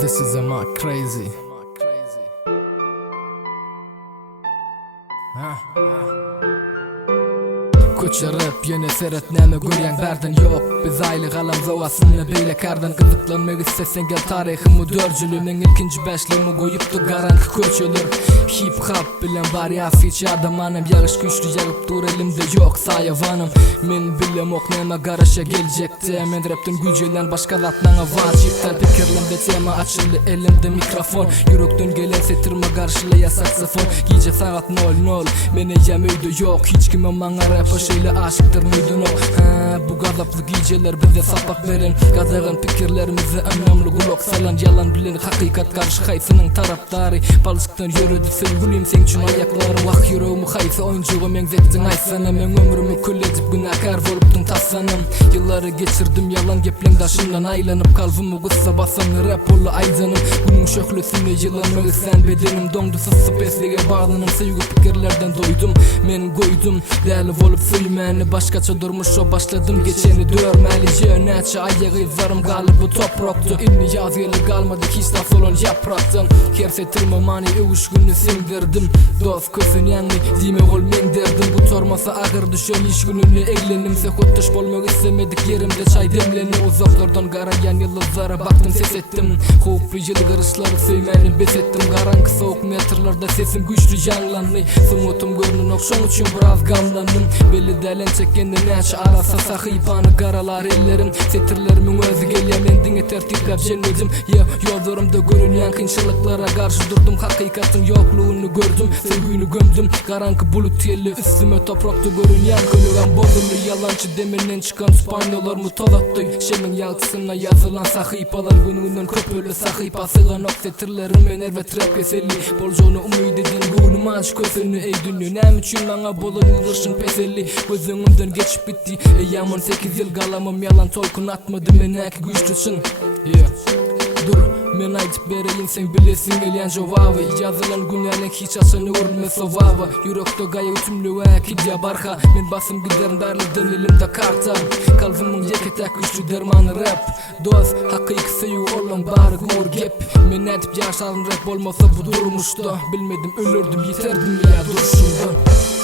This is a mark crazy. Koça rap yine seyretneme görýän berden yok. Biz aylyk alam zawasyny beýle kardan gyzyklanmak istesen gel taryhymy dörjülüniň ilkinji beşligini goýupdy garanky köçeler. Hip hop bilen variasiýa adamanyň ýagyş güýçli ýagyp dur elimde yok saýawanım. Men bilem ok näme garaşa geljekde. Men rapden güýjelen başga zatlaryňa wajypdyr. Pikirlerimde tema açyldy elimde mikrofon. Yürekden gelen setirme garşylaya saksofon. Gece saat 00 mene ýem öýde yok. Hiç kime maňa rap ile aşıktır muydun o? Bu gazaplı geceler bize sapak veren gazagın pikirlerimizi önemli kulak salan yalan bilen hakikat karşı hayfının taraftarı balışıktan yürüdü sevgilim sen için ayaklarım vah yüreğimi hayfe oyuncuğu men zektin aysanım men ömrümü kül edip günahkar voluptun taslanım yılları geçirdim yalan geplen daşından aylanıp kalbimi kıssa basan rap olu aydanım bunun şöklüsüne yılanmalı sen bedenim dondu sısıp eslige bağlanım sevgi pikirlerden doydum men koydum değerli olup Sülmeni başkaça durmuş o başladım geçeni dörmeli Neçe ayağı izlerim galibu topraktu İnni yazgeli kalmadı hiç nasıl olan yapraktan Kersetirme mani övüş günü sindirdim Dost kızın yanni dime ol mendirdim Bu tormasa ağır düşen iş gününü eglenim Sekottuş bolmak istemedik yerimde çay demleni Uzaklardan garayan yıldızlara baktım ses ettim Kovuk bir yıl kırışları Sülmeni bes ettim Karanlık soğuk metrlarda sesim güçlü canlandı Sumutum görünün okşam için biraz gamlandım Belli delen çekende neçe arasa sahipany karalar ellerim Setirlerimin özü gelýär mendine tertiplep jelmedim Yollarımda görünýän kynçylyklara karşı durdum Hakikatin yokluğunu gördüm sevgini gömdüm Karanky bulut telli üstüme toprakta görünýän Kölügen bozulmy yalançı demenden çıkan spanyollarmy tolatdy Şemin ýalçysyna yazılan sahipalar gününden köpölü sahipa sığan ok setirlerim ener ve trap keselli Boljony umyd edin gönüm aç kösünü ey dünýä näme üçin maňa bolan ýygyrşyň peselli Gözüňümden geçip bitti Yaman 8 yıl galamam yalan toykun atmadı menek güçlüsün Dur men aytıp bereyin sen bilesin elyan jowabı Yazılan günlerine hiç asını urulme sovabı Yürekte gaya ütümlüğe kidya barha Men basım giderim darlıdan elimde karta Kalbimın yeketek güçlü dermanı rap Dost hakkı seyu olan barık mor gep Men aytıp yaşarım rap olmasa bu durmuştu Bilmedim ölürdüm yeterdim ya duruşumda